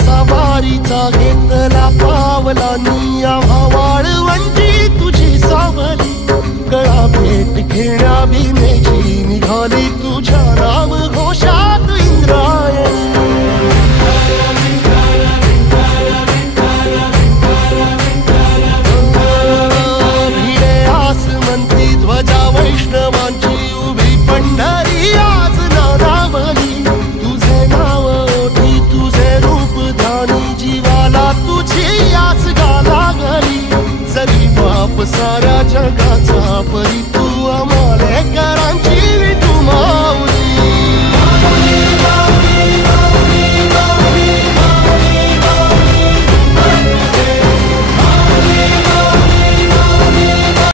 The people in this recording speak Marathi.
सवारीचा घेतला पावलांनी आम्हा वाळवंटी तुझी सावली गळा भेट घेण्या भीमेची निघाली तुझ्या नाम घोषात इंद्रायणी भिडे आसमंती ध्वजा वैष्णवांची उभी पंढरी आज नानावली तुझे नाव ओठी तुझे रूप ध्यानी जीवाला तुझी आस गाला गली जरी बाप साऱ्या जगाचा परी तू आम्हाले करांची विठू